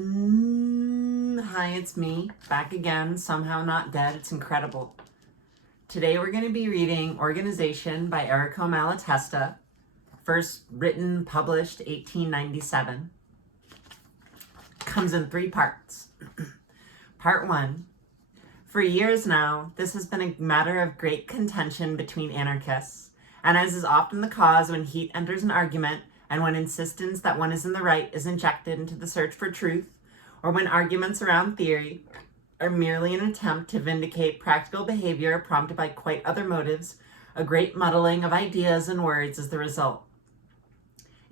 Hi, it's me, back again, somehow not dead. It's incredible. Today we're going to be reading Organization by Errico Malatesta, first written, published 1897. Comes in 3 parts. Part 1. For years now, this has been a matter of great contention between anarchists, and as is often the cause when heat enters an argument, and when insistence that one is in the right is injected into the search for truth, or when arguments around theory are merely an attempt to vindicate practical behavior prompted by quite other motives, a great muddling of ideas and words is the result.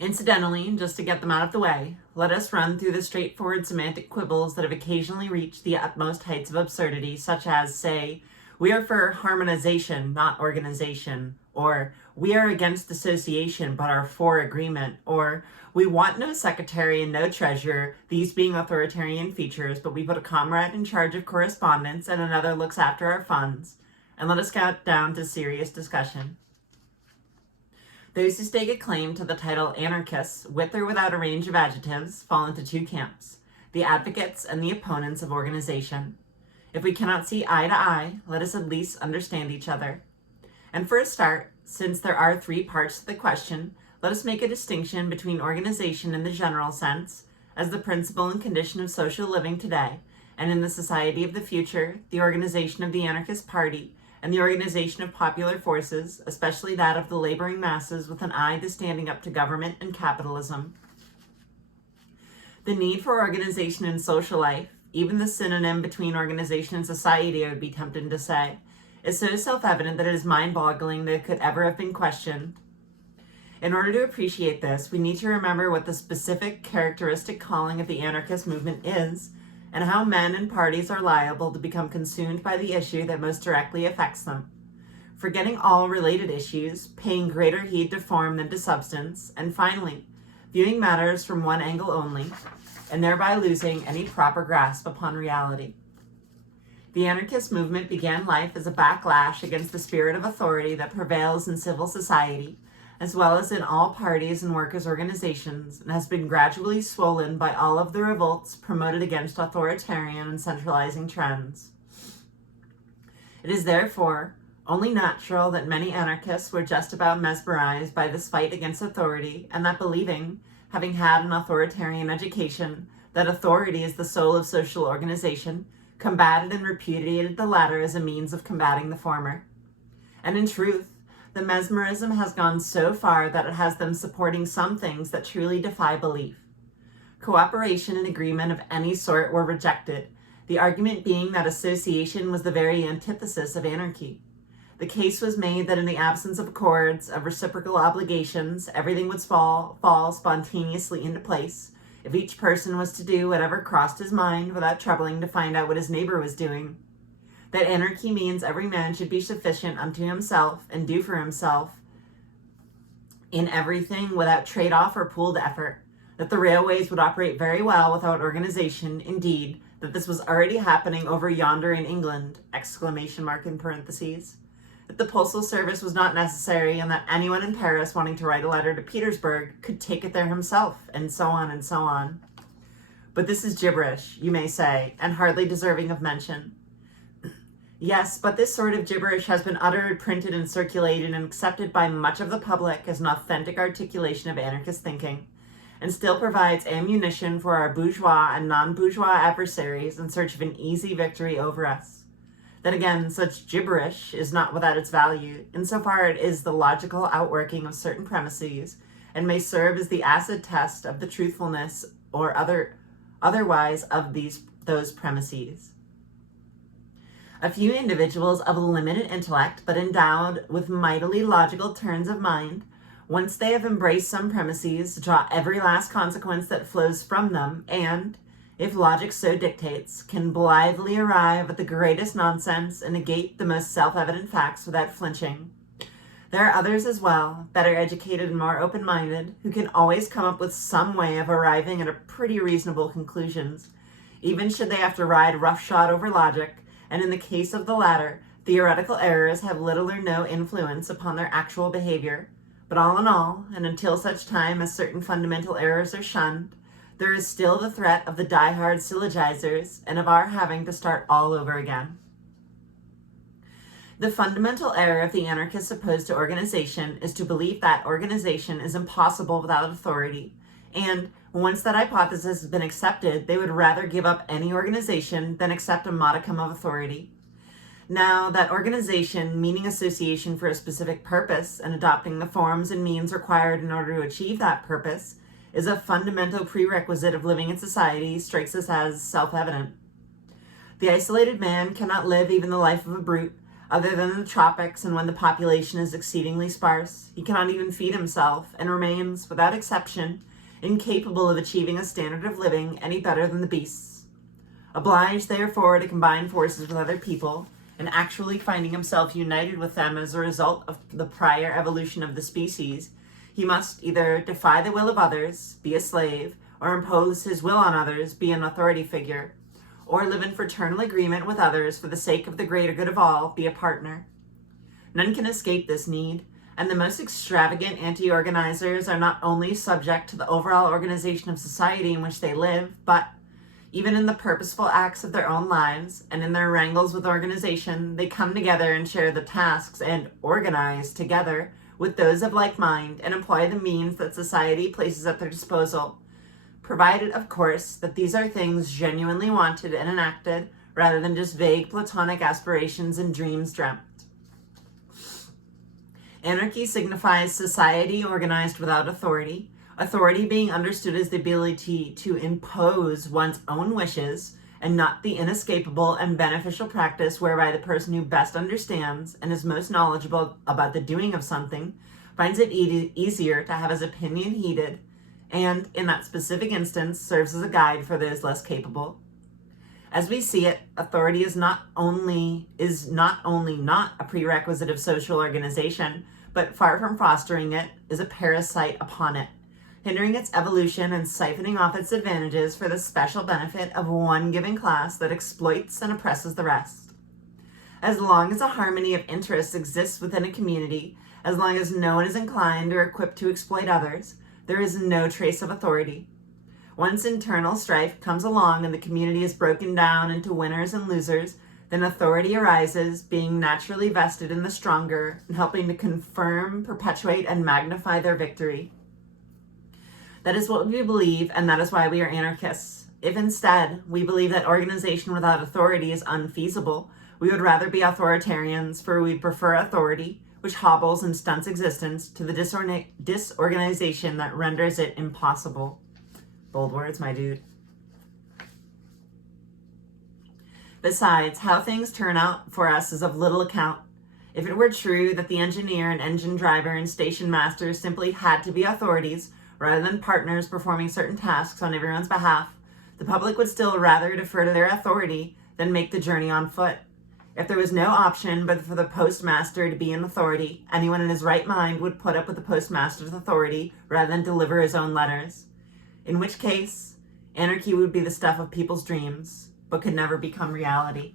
Incidentally, just to get them out of the way, let us run through the straightforward semantic quibbles that have occasionally reached the utmost heights of absurdity, such as, say, we are for harmonization, not organization, or we are against dissociation but are for agreement, or we want no secretary and no treasurer, these being authoritarian features, but we put a comrade in charge of correspondence and another looks after our funds. And let us get down to serious discussion. Those who stake a claim to the title anarchists, with or without a range of adjectives, fall into 2 camps, the advocates and the opponents of organization. If we cannot see eye to eye, let us at least understand each other. And for a start, since there are 3 parts to the question, let us make a distinction between organization in the general sense, as the principle and condition of social living today, and in the society of the future, the organization of the anarchist party, and the organization of popular forces, especially that of the laboring masses with an eye to standing up to government and capitalism. The need for organization in social life, even the synonym between organization and society, I would be tempted to say, is so self-evident that it is mind-boggling that it could ever have been questioned. In order to appreciate this, we need to remember what the specific characteristic calling of the anarchist movement is, and how men and parties are liable to become consumed by the issue that most directly affects them, forgetting all related issues, paying greater heed to form than to substance, and finally, viewing matters from one angle only, and thereby losing any proper grasp upon reality. The anarchist movement began life as a backlash against the spirit of authority that prevails in civil society, as well as in all parties and workers' organizations, and has been gradually swollen by all of the revolts promoted against authoritarian and centralizing trends. It is therefore only natural that many anarchists were just about mesmerized by this fight against authority, and that believing, having had an authoritarian education, that authority is the soul of social organization, combated and repudiated the latter as a means of combating the former. And in truth, the mesmerism has gone so far that it has them supporting some things that truly defy belief. Cooperation and agreement of any sort were rejected, the argument being that association was the very antithesis of anarchy. The case was made that in the absence of accords, of reciprocal obligations, everything would fall spontaneously into place, if each person was to do whatever crossed his mind without troubling to find out what his neighbor was doing. That anarchy means every man should be sufficient unto himself and do for himself in everything without trade-off or pooled effort. That the railways would operate very well without organization. Indeed, that this was already happening over yonder in England, ! In parentheses. That the postal service was not necessary, and that anyone in Paris wanting to write a letter to Petersburg could take it there himself, and so on and so on. But this is gibberish, you may say, and hardly deserving of mention. Yes, but this sort of gibberish has been uttered, printed, and circulated and accepted by much of the public as an authentic articulation of anarchist thinking, and still provides ammunition for our bourgeois and non-bourgeois adversaries in search of an easy victory over us. Then again, such gibberish is not without its value, insofar it is the logical outworking of certain premises, and may serve as the acid test of the truthfulness or otherwise of those premises. A few individuals of limited intellect, but endowed with mightily logical turns of mind, once they have embraced some premises, draw every last consequence that flows from them, and, if logic so dictates, can blithely arrive at the greatest nonsense and negate the most self-evident facts without flinching. There are others as well, better educated and more open-minded, who can always come up with some way of arriving at a pretty reasonable conclusions, even should they have to ride roughshod over logic, and in the case of the latter, theoretical errors have little or no influence upon their actual behavior. But all in all, and until such time as certain fundamental errors are shunned, there is still the threat of the die-hard syllogizers and of our having to start all over again. The fundamental error of the anarchists opposed to organization is to believe that organization is impossible without authority, and once that hypothesis has been accepted, they would rather give up any organization than accept a modicum of authority. Now, that organization, meaning association for a specific purpose and adopting the forms and means required in order to achieve that purpose, is a fundamental prerequisite of living in society, strikes us as self-evident. The isolated man cannot live even the life of a brute, other than in the tropics and when the population is exceedingly sparse. He cannot even feed himself, and remains, without exception, incapable of achieving a standard of living any better than the beasts. Obliged, therefore, to combine forces with other people, and actually finding himself united with them as a result of the prior evolution of the species, he must either defy the will of others, be a slave, or impose his will on others, be an authority figure, or live in fraternal agreement with others for the sake of the greater good of all, be a partner. None can escape this need, and the most extravagant anti-organizers are not only subject to the overall organization of society in which they live, but even in the purposeful acts of their own lives and in their wrangles with organization, they come together and share the tasks and organize together with those of like mind and employ the means that society places at their disposal, provided, of course, that these are things genuinely wanted and enacted rather than just vague platonic aspirations and dreams dreamt. Anarchy signifies society organized without authority, authority being understood as the ability to impose one's own wishes and not the inescapable and beneficial practice whereby the person who best understands and is most knowledgeable about the doing of something finds it easier to have his opinion heeded and, in that specific instance, serves as a guide for those less capable. As we see it, authority is not only not a prerequisite of social organization, but far from fostering it, is a parasite upon it, hindering its evolution and siphoning off its advantages for the special benefit of one given class that exploits and oppresses the rest. As long as a harmony of interests exists within a community, as long as no one is inclined or equipped to exploit others, there is no trace of authority. Once internal strife comes along and the community is broken down into winners and losers, then authority arises, being naturally vested in the stronger and helping to confirm, perpetuate, and magnify their victory. That is what we believe, and that is why we are anarchists. If instead we believe that organization without authority is unfeasible, we would rather be authoritarians, for we prefer authority, which hobbles and stunts existence, to the disorganization that renders it impossible. Bold words, my dude. Besides, how things turn out for us is of little account. If it were true that the engineer and engine driver and station master simply had to be authorities rather than partners performing certain tasks on everyone's behalf, the public would still rather defer to their authority than make the journey on foot. If there was no option but for the postmaster to be an authority, anyone in his right mind would put up with the postmaster's authority rather than deliver his own letters. In which case, anarchy would be the stuff of people's dreams, but could never become reality.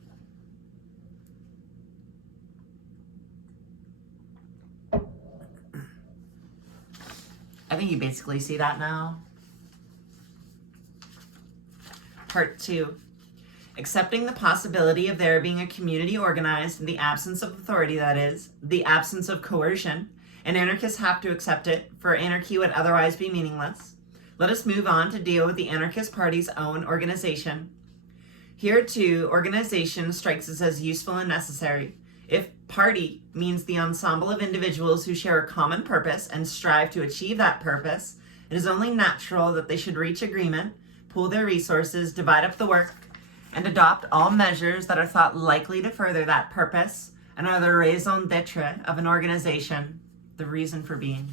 I think you basically see that now. Part 2. Accepting the possibility of there being a community organized in the absence of authority, that is, the absence of coercion, and anarchists have to accept it, for anarchy would otherwise be meaningless. Let us move on to deal with the anarchist party's own organization. Here, too, organization strikes us as useful and necessary. If party means the ensemble of individuals who share a common purpose and strive to achieve that purpose, it is only natural that they should reach agreement, pool their resources, divide up the work, and adopt all measures that are thought likely to further that purpose and are the raison d'etre of an organization, the reason for being.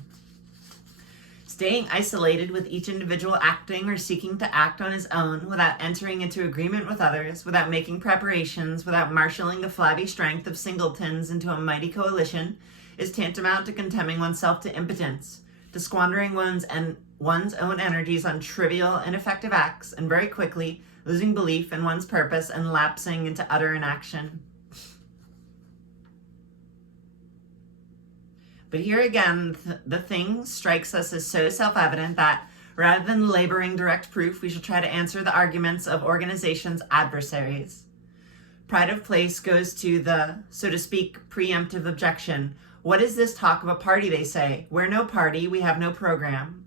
Staying isolated with each individual acting or seeking to act on his own without entering into agreement with others, without making preparations, without marshalling the flabby strength of singletons into a mighty coalition, is tantamount to condemning oneself to impotence, to squandering one's own energies on trivial, ineffective acts, and very quickly losing belief in one's purpose and lapsing into utter inaction. But here again, the thing strikes us as so self-evident that, Rather than laboring direct proof, we should try to answer the arguments of organizations' adversaries. Pride of place goes to the, so to speak, preemptive objection. What is this talk of a party, they say? We're no party, we have no program.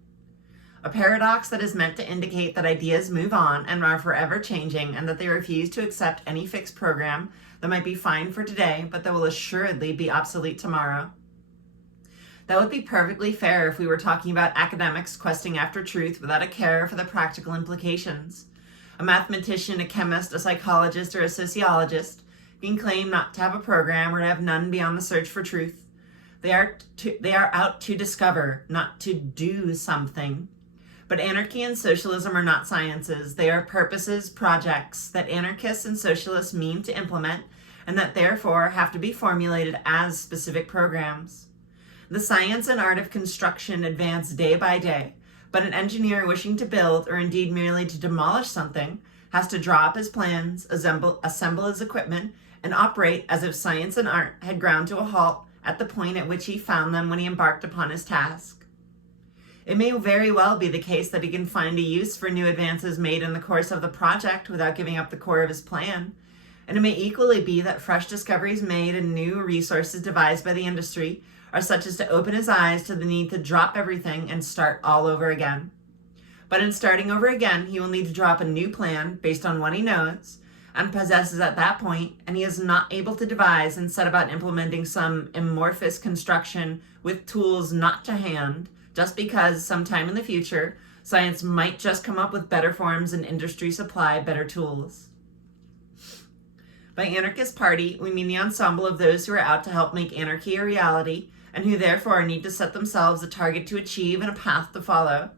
A paradox that is meant to indicate that ideas move on and are forever changing, and that they refuse to accept any fixed program that might be fine for today, but that will assuredly be obsolete tomorrow. That would be perfectly fair if we were talking about academics questing after truth without a care for the practical implications. A mathematician, a chemist, a psychologist, or a sociologist can claim not to have a program or to have none beyond the search for truth. They are out to discover, not to do something. But anarchy and socialism are not sciences. They are purposes, projects that anarchists and socialists mean to implement, and that therefore have to be formulated as specific programs. The science and art of construction advance day by day, but an engineer wishing to build, or indeed merely to demolish something, has to draw up his plans, assemble his equipment, and operate as if science and art had ground to a halt at the point at which he found them when he embarked upon his task. It may very well be the case that he can find a use for new advances made in the course of the project without giving up the core of his plan, and it may equally be that fresh discoveries made and new resources devised by the industry are such as to open his eyes to the need to drop everything and start all over again. But in starting over again, he will need to draw up a new plan based on what he knows and possesses at that point, and he is not able to devise and set about implementing some amorphous construction with tools not to hand, just because sometime in the future, science might just come up with better forms and industry supply better tools. By anarchist party, we mean the ensemble of those who are out to help make anarchy a reality, and who therefore need to set themselves a target to achieve and a path to follow.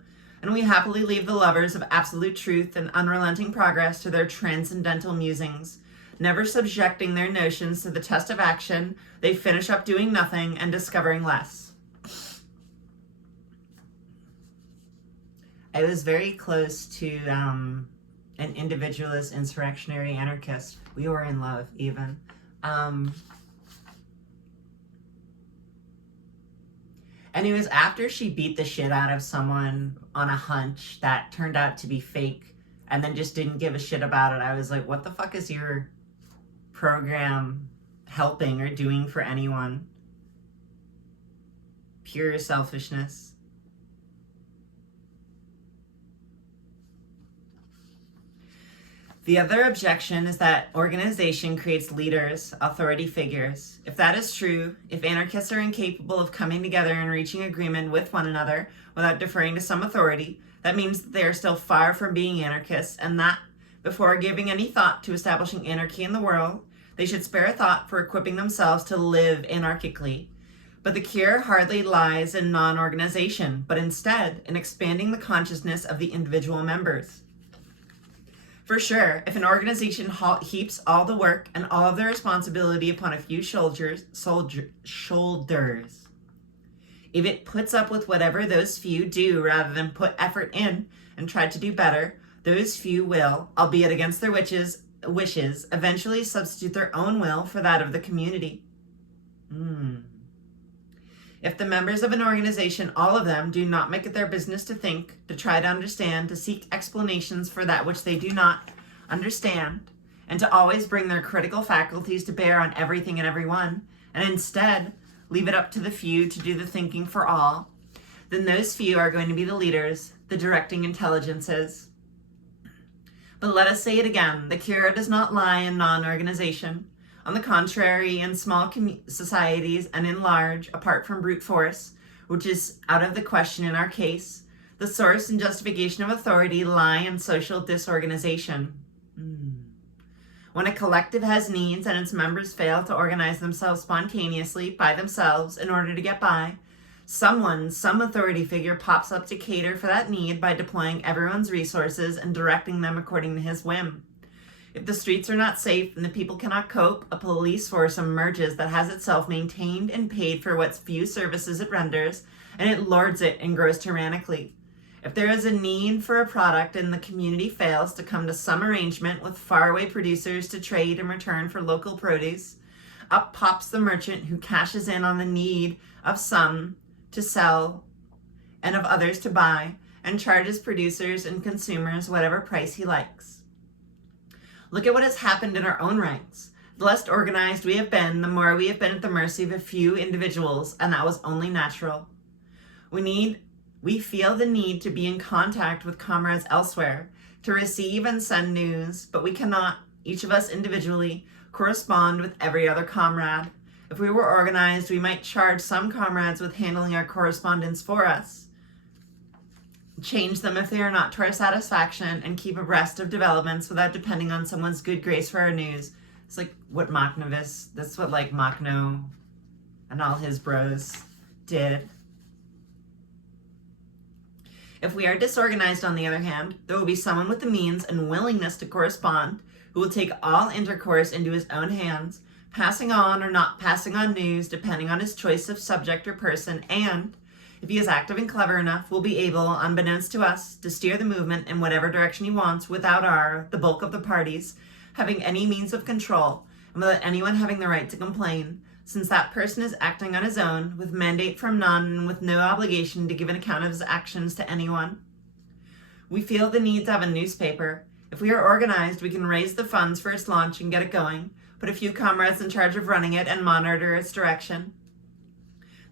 And we happily leave the lovers of absolute truth and unrelenting progress to their transcendental musings. Never subjecting their notions to the test of action, they finish up doing nothing and discovering less. I was very close to an individualist, insurrectionary anarchist. We were in love, even. And it was after she beat the shit out of someone on a hunch that turned out to be fake and then just didn't give a shit about it. I was like, what the fuck is your program helping or doing for anyone? Pure selfishness. The other objection is that organization creates leaders, authority figures. If that is true, if anarchists are incapable of coming together and reaching agreement with one another without deferring to some authority, that means that they are still far from being anarchists, and that, before giving any thought to establishing anarchy in the world, they should spare a thought for equipping themselves to live anarchically. But the cure hardly lies in non-organization, but instead in expanding the consciousness of the individual members. For sure, if an organization heaps all the work and all of the responsibility upon a few shoulders, if it puts up with whatever those few do rather than put effort in and try to do better, those few will, albeit against their wishes, eventually substitute their own will for that of the community. If the members of an organization, all of them, do not make it their business to think, to try to understand, to seek explanations for that which they do not understand, and to always bring their critical faculties to bear on everything and everyone, and instead leave it up to the few to do the thinking for all, then those few are going to be the leaders, the directing intelligences. But let us say it again, the cure does not lie in non-organization. On the contrary, in small societies and in large, apart from brute force, which is out of the question in our case, the source and justification of authority lie in social disorganization. When a collective has needs and its members fail to organize themselves spontaneously by themselves in order to get by, some authority figure pops up to cater for that need by deploying everyone's resources and directing them according to his whim. If the streets are not safe and the people cannot cope, a police force emerges that has itself maintained and paid for what few services it renders, and it lords it and grows tyrannically. If there is a need for a product and the community fails to come to some arrangement with faraway producers to trade in return for local produce, up pops the merchant who cashes in on the need of some to sell and of others to buy, and charges producers and consumers whatever price he likes. Look at what has happened in our own ranks. The less organized we have been, the more we have been at the mercy of a few individuals, and that was only natural. We feel the need to be in contact with comrades elsewhere, to receive and send news, but we cannot, each of us individually, correspond with every other comrade. If we were organized, we might charge some comrades with handling our correspondence for us, change them if they are not to our satisfaction, and keep abreast of developments without depending on someone's good grace for our news. It's like what that's what like Machno and all his bros did. If we are disorganized, on the other hand, there will be someone with the means and willingness to correspond who will take all intercourse into his own hands, passing on or not passing on news depending on his choice of subject or person, and, if he is active and clever enough, will be able, unbeknownst to us, to steer the movement in whatever direction he wants without the bulk of the parties, having any means of control, and without anyone having the right to complain, since that person is acting on his own, with mandate from none, and with no obligation to give an account of his actions to anyone. We feel the need to have a newspaper. If we are organized, we can raise the funds for its launch and get it going, put a few comrades in charge of running it and monitor its direction.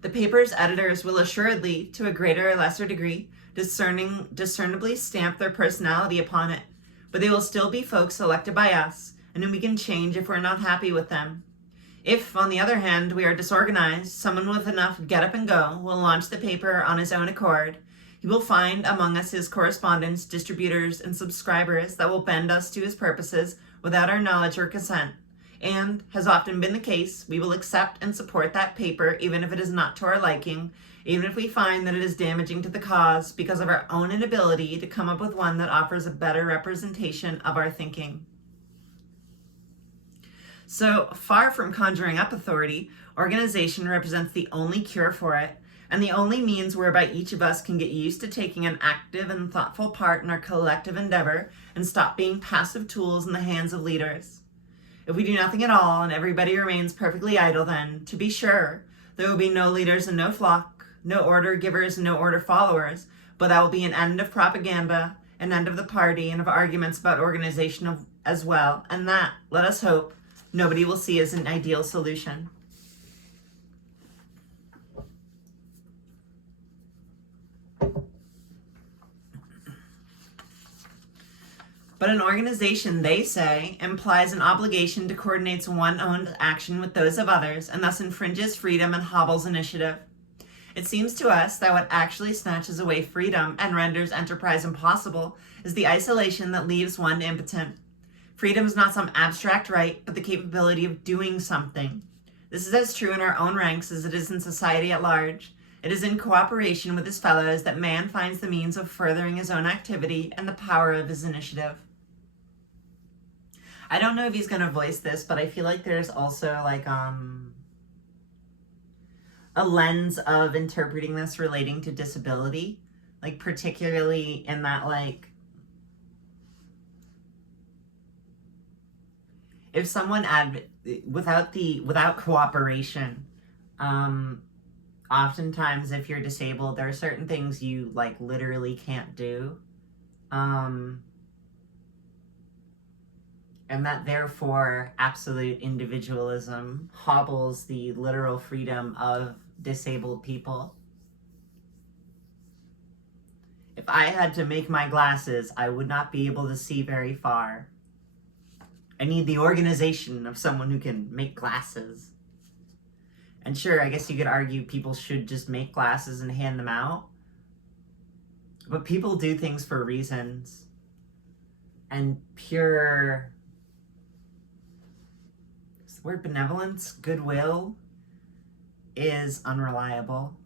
The paper's editors will assuredly, to a greater or lesser degree, discernibly stamp their personality upon it, but they will still be folks elected by us, and whom we can change if we're not happy with them. If, on the other hand, we are disorganized, someone with enough get up and go will launch the paper on his own accord. He will find among us his correspondents, distributors, and subscribers that will bend us to his purposes without our knowledge or consent. And, has often been the case, we will accept and support that paper even if it is not to our liking, even if we find that it is damaging to the cause because of our own inability to come up with one that offers a better representation of our thinking. So, far from conjuring up authority, organization represents the only cure for it, and the only means whereby each of us can get used to taking an active and thoughtful part in our collective endeavor and stop being passive tools in the hands of leaders. If we do nothing at all and everybody remains perfectly idle, then, to be sure, there will be no leaders and no flock, no order givers and no order followers, but that will be an end of propaganda, an end of the party, and of arguments about organization as well, and that, let us hope, nobody will see as an ideal solution. But an organization, they say, implies an obligation to coordinate one's own action with those of others, and thus infringes freedom and hobbles initiative. It seems to us that what actually snatches away freedom and renders enterprise impossible is the isolation that leaves one impotent. Freedom is not some abstract right, but the capability of doing something. This is as true in our own ranks as it is in society at large. It is in cooperation with his fellows that man finds the means of furthering his own activity and the power of his initiative. I don't know if he's going to voice this, but I feel like there's also like a lens of interpreting this relating to disability, like particularly in that like if someone without cooperation, oftentimes if you're disabled, there are certain things you like literally can't do, and that therefore absolute individualism hobbles the literal freedom of disabled people. If I had to make my glasses, I would not be able to see very far. I need the organization of someone who can make glasses. And sure, I guess you could argue people should just make glasses and hand them out. But people do things for reasons. And pure, is the word benevolence, goodwill, is unreliable.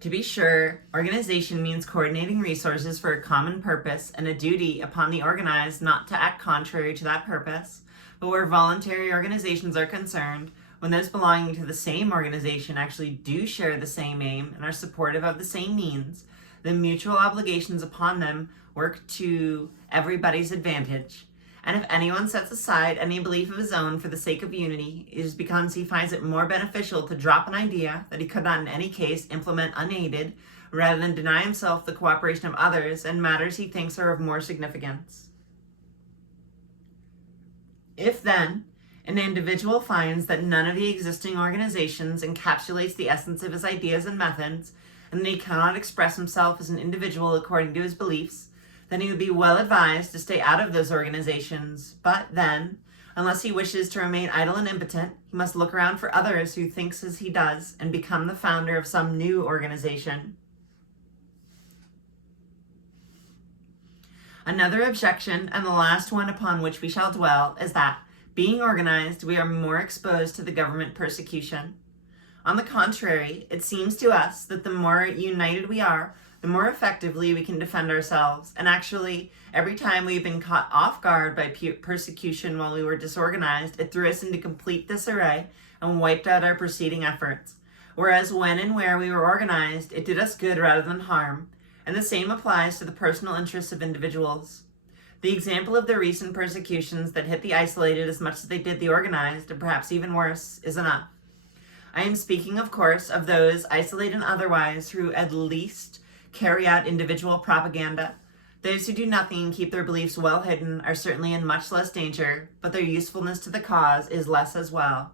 To be sure, organization means coordinating resources for a common purpose and a duty upon the organized not to act contrary to that purpose. But where voluntary organizations are concerned, when those belonging to the same organization actually do share the same aim and are supportive of the same means, the mutual obligations upon them work to everybody's advantage. And if anyone sets aside any belief of his own for the sake of unity, it is because he finds it more beneficial to drop an idea that he could not in any case implement unaided, rather than deny himself the cooperation of others in matters he thinks are of more significance. If then an individual finds that none of the existing organizations encapsulates the essence of his ideas and methods, and that he cannot express himself as an individual according to his beliefs, then he would be well advised to stay out of those organizations. But then, unless he wishes to remain idle and impotent, he must look around for others who thinks as he does and become the founder of some new organization. Another objection, and the last one upon which we shall dwell, is that, being organized, we are more exposed to the government persecution. On the contrary, it seems to us that the more united we are, the more effectively we can defend ourselves. And actually, every time we've been caught off guard by persecution while we were disorganized, it threw us into complete disarray and wiped out our preceding efforts. Whereas when and where we were organized, it did us good rather than harm. And the same applies to the personal interests of individuals. The example of the recent persecutions that hit the isolated as much as they did the organized, and perhaps even worse, is enough. I am speaking, of course, of those, isolated and otherwise, who at least carry out individual propaganda. Those who do nothing and keep their beliefs well hidden are certainly in much less danger, but their usefulness to the cause is less as well.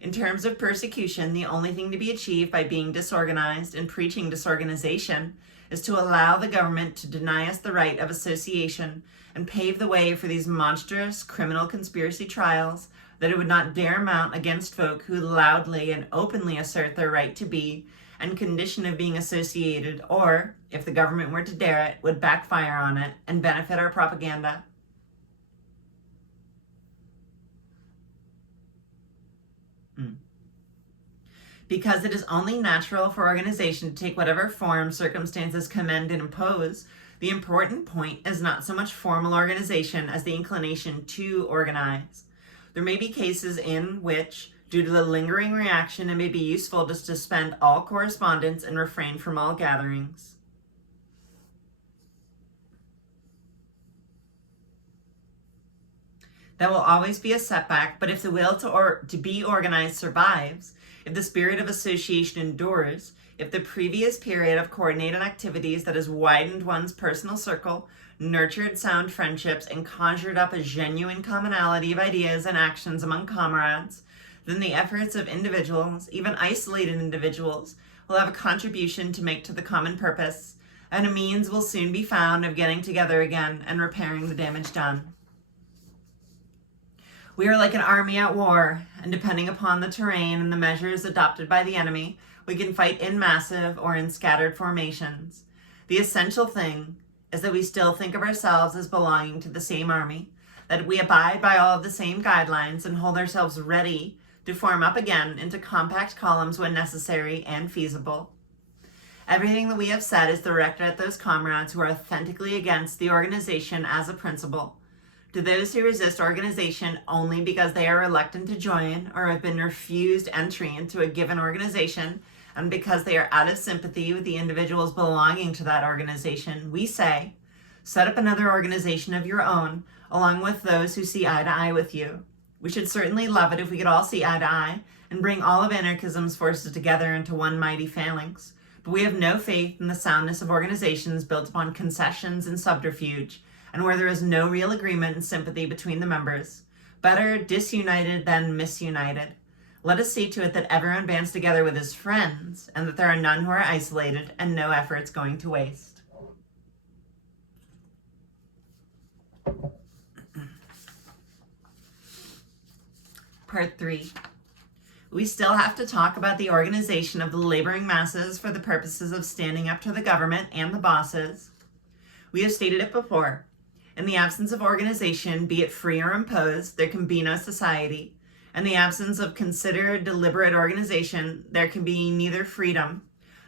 In terms of persecution, the only thing to be achieved by being disorganized and preaching disorganization is to allow the government to deny us the right of association and pave the way for these monstrous criminal conspiracy trials that it would not dare mount against folk who loudly and openly assert their right to be and condition of being associated, or, if the government were to dare it, would backfire on it and benefit our propaganda. Because it is only natural for organization to take whatever form circumstances commend and impose, the important point is not so much formal organization as the inclination to organize. There may be cases in which, due to the lingering reaction, it may be useful to suspend all correspondence and refrain from all gatherings. That will always be a setback, but if the will to be organized survives, if the spirit of association endures, if the previous period of coordinated activities that has widened one's personal circle, nurtured sound friendships, and conjured up a genuine commonality of ideas and actions among comrades, then the efforts of individuals, even isolated individuals, will have a contribution to make to the common purpose, and a means will soon be found of getting together again and repairing the damage done. We are like an army at war, and depending upon the terrain and the measures adopted by the enemy, we can fight in massive or in scattered formations. The essential thing is that we still think of ourselves as belonging to the same army, that we abide by all of the same guidelines and hold ourselves ready to form up again into compact columns when necessary and feasible. Everything that we have said is directed at those comrades who are authentically against the organization as a principle. To those who resist organization only because they are reluctant to join or have been refused entry into a given organization, and because they are out of sympathy with the individuals belonging to that organization, we say, set up another organization of your own, along with those who see eye to eye with you. We should certainly love it if we could all see eye to eye and bring all of anarchism's forces together into one mighty phalanx. But we have no faith in the soundness of organizations built upon concessions and subterfuge, and where there is no real agreement and sympathy between the members. Better disunited than misunited. Let us see to it that everyone bands together with his friends, and that there are none who are isolated, and no efforts going to waste. Part 3. We still have to talk about the organization of the laboring masses for the purposes of standing up to the government and the bosses. We have stated it before. In the absence of organization, be it free or imposed, there can be no society. In the absence of considered, deliberate organization, there can be neither freedom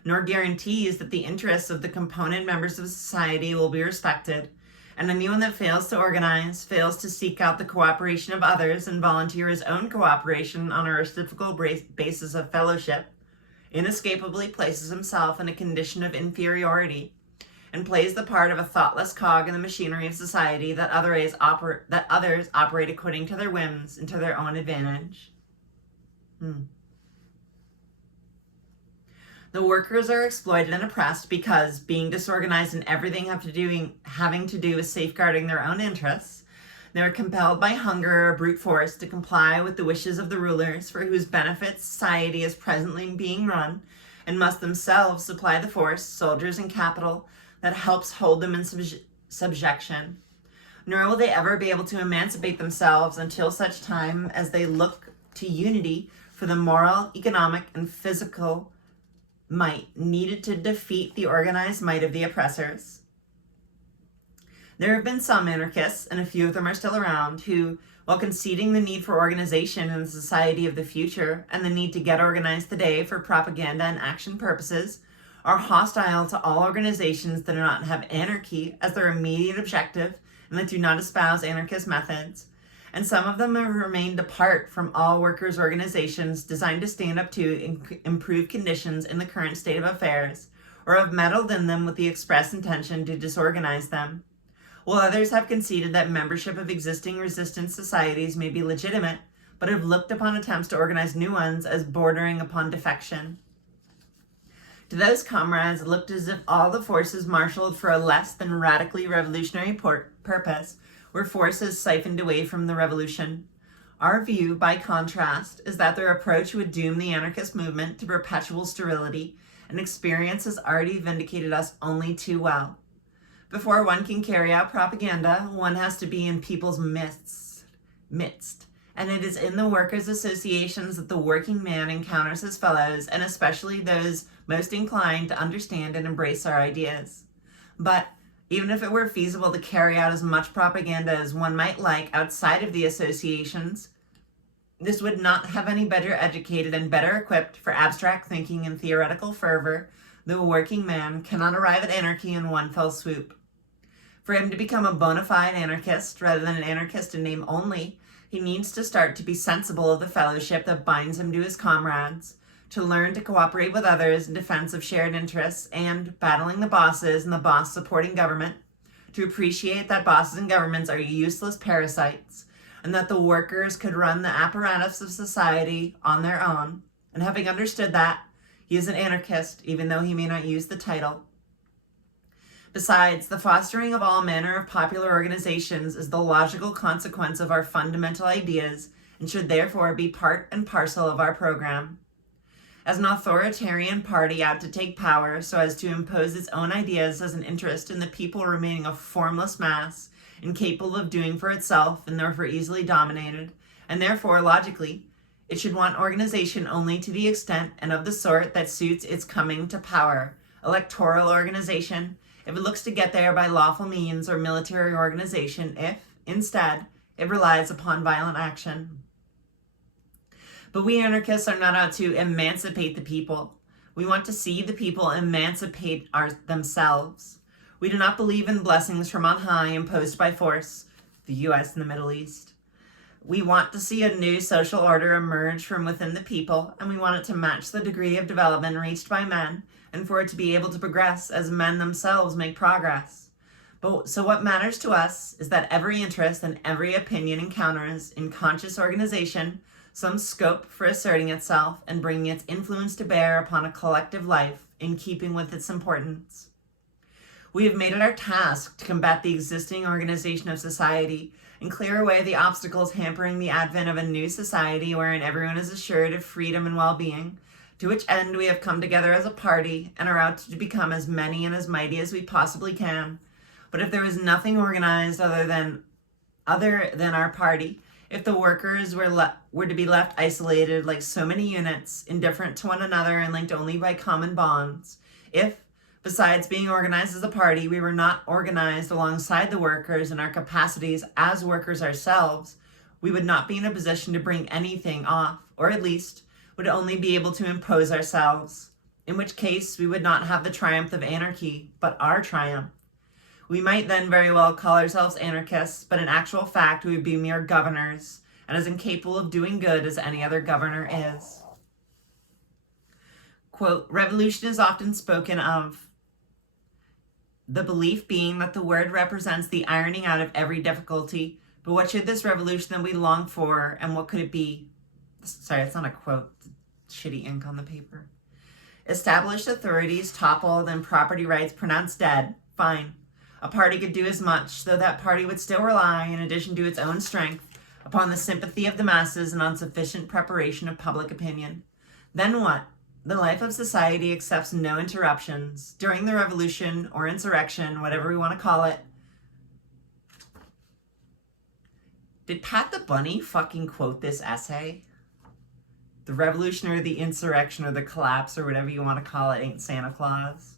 nor guarantees that the interests of the component members of society will be respected. And anyone that fails to organize, fails to seek out the cooperation of others and volunteer his own cooperation on a reciprocal basis of fellowship, inescapably places himself in a condition of inferiority. and plays the part of a thoughtless cog in the machinery of society that others operate according to their whims and to their own advantage. The workers are exploited and oppressed because, being disorganized in everything having to do with safeguarding their own interests, they are compelled by hunger or brute force to comply with the wishes of the rulers for whose benefit society is presently being run, and must themselves supply the force, soldiers, and capital that helps hold them in subjection. Nor will they ever be able to emancipate themselves until such time as they look to unity for the moral, economic, and physical might needed to defeat the organized might of the oppressors. There have been some anarchists, and a few of them are still around, who, while conceding the need for organization in the society of the future and the need to get organized today for propaganda and action purposes, are hostile to all organizations that do not have anarchy as their immediate objective and that do not espouse anarchist methods. And some of them have remained apart from all workers' organizations designed to stand up to improve conditions in the current state of affairs, or have meddled in them with the express intention to disorganize them. While others have conceded that membership of existing resistance societies may be legitimate, but have looked upon attempts to organize new ones as bordering upon defection. To those comrades, it looked as if all the forces marshaled for a less than radically revolutionary purpose were forces siphoned away from the revolution. Our view, by contrast, is that their approach would doom the anarchist movement to perpetual sterility, and experience has already vindicated us only too well. Before one can carry out propaganda, one has to be in people's midst. And it is in the workers' associations that the working man encounters his fellows, and especially those most inclined to understand and embrace our ideas. But even if it were feasible to carry out as much propaganda as one might like outside of the associations, this would not have any better educated and better equipped for abstract thinking and theoretical fervor. The working man cannot arrive at anarchy in one fell swoop. For him to become a bona fide anarchist, rather than an anarchist in name only, he needs to start to be sensible of the fellowship that binds him to his comrades, to learn to cooperate with others in defense of shared interests and, battling the bosses and the boss-supporting government, to appreciate that bosses and governments are useless parasites, and that the workers could run the apparatus of society on their own. And having understood that, he is an anarchist, even though he may not use the title. Besides, the fostering of all manner of popular organizations is the logical consequence of our fundamental ideas and should therefore be part and parcel of our program. As an authoritarian party out to take power so as to impose its own ideas as an interest in the people remaining a formless mass, incapable of doing for itself and therefore easily dominated, and therefore, logically, it should want organization only to the extent and of the sort that suits its coming to power, electoral organization, if it looks to get there by lawful means, or military organization if, instead, it relies upon violent action. But we anarchists are not out to emancipate the people. We want to see the people emancipate themselves. We do not believe in blessings from on high imposed by force, the U.S. and the Middle East. We want to see a new social order emerge from within the people, and we want it to match the degree of development reached by men, and for it to be able to progress as men themselves make progress. So what matters to us is that every interest and every opinion encounters, in conscious organization, some scope for asserting itself and bringing its influence to bear upon a collective life in keeping with its importance. We have made it our task to combat the existing organization of society and clear away the obstacles hampering the advent of a new society wherein everyone is assured of freedom and well-being, to which end we have come together as a party and are out to become as many and as mighty as we possibly can. But if there is nothing organized other than our party, if the workers were to be left isolated like so many units, indifferent to one another and linked only by common bonds, if, besides being organized as a party, we were not organized alongside the workers in our capacities as workers ourselves, we would not be in a position to bring anything off, or at least would only be able to impose ourselves, in which case we would not have the triumph of anarchy, but our triumph. We might then very well call ourselves anarchists, but in actual fact we would be mere governors, and as incapable of doing good as any other governor is. Quote, revolution is often spoken of The belief being that the word represents the ironing out of every difficulty. But what should this revolution that we long for, and what could it be? Sorry, it's not a quote. Shitty ink on the paper. Established authorities toppled and property rights pronounced dead. Fine. A party could do as much, though that party would still rely, in addition to its own strength, upon the sympathy of the masses and on sufficient preparation of public opinion. Then what? The life of society accepts no interruptions. During the revolution or insurrection, whatever we want to call it. Did Pat the Bunny fucking quote this essay? The revolution or the insurrection or the collapse or whatever you want to call it ain't Santa Claus.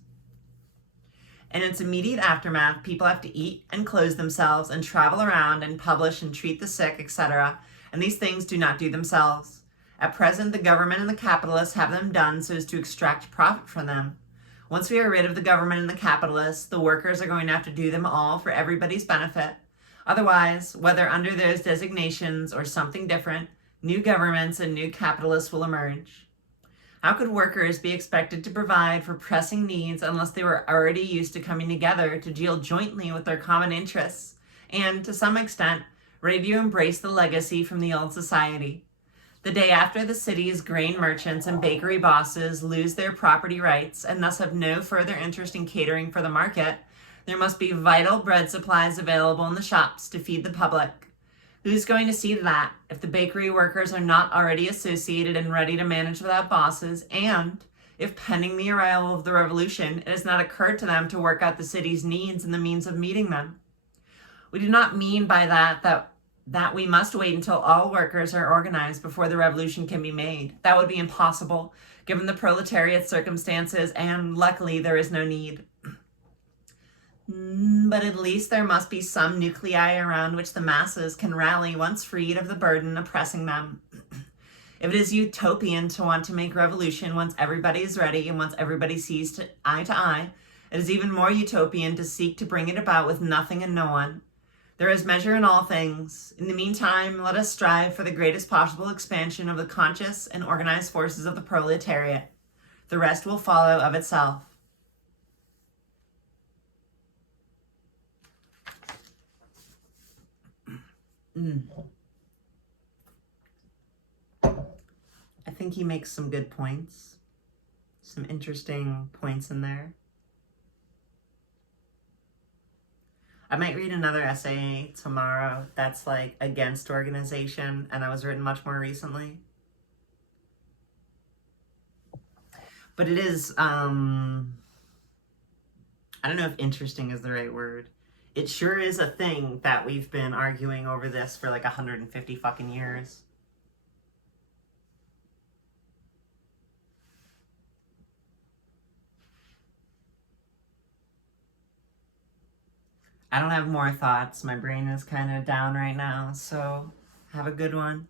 In its immediate aftermath, people have to eat and clothe themselves and travel around and publish and treat the sick, etc. And these things do not do themselves. At present, the government and the capitalists have them done so as to extract profit from them. Once we are rid of the government and the capitalists, the workers are going to have to do them all for everybody's benefit. Otherwise, whether under those designations or something different, new governments and new capitalists will emerge. How could workers be expected to provide for pressing needs unless they were already used to coming together to deal jointly with their common interests and, to some extent, ready to embrace the legacy from the old society? The day after the city's grain merchants and bakery bosses lose their property rights and thus have no further interest in catering for the market, there must be vital bread supplies available in the shops to feed the public. Who's going to see that if the bakery workers are not already associated and ready to manage without bosses, and if pending the arrival of the revolution, it has not occurred to them to work out the city's needs and the means of meeting them? We do not mean by that we must wait until all workers are organized before the revolution can be made. That would be impossible, given the proletariat's circumstances, and luckily there is no need. But at least there must be some nuclei around which the masses can rally once freed of the burden oppressing them. If it is utopian to want to make revolution once everybody is ready and once everybody sees eye to eye, it is even more utopian to seek to bring it about with nothing and no one. There is measure in all things. In the meantime, let us strive for the greatest possible expansion of the conscious and organized forces of the proletariat. The rest will follow of itself. I think he makes some good points. Some interesting points in there. I might read another essay tomorrow that's like against organization and that was written much more recently. But it is, I don't know if interesting is the right word. It sure is a thing that we've been arguing over this for like 150 fucking years. I don't have more thoughts. My brain is kind of down right now, so have a good one.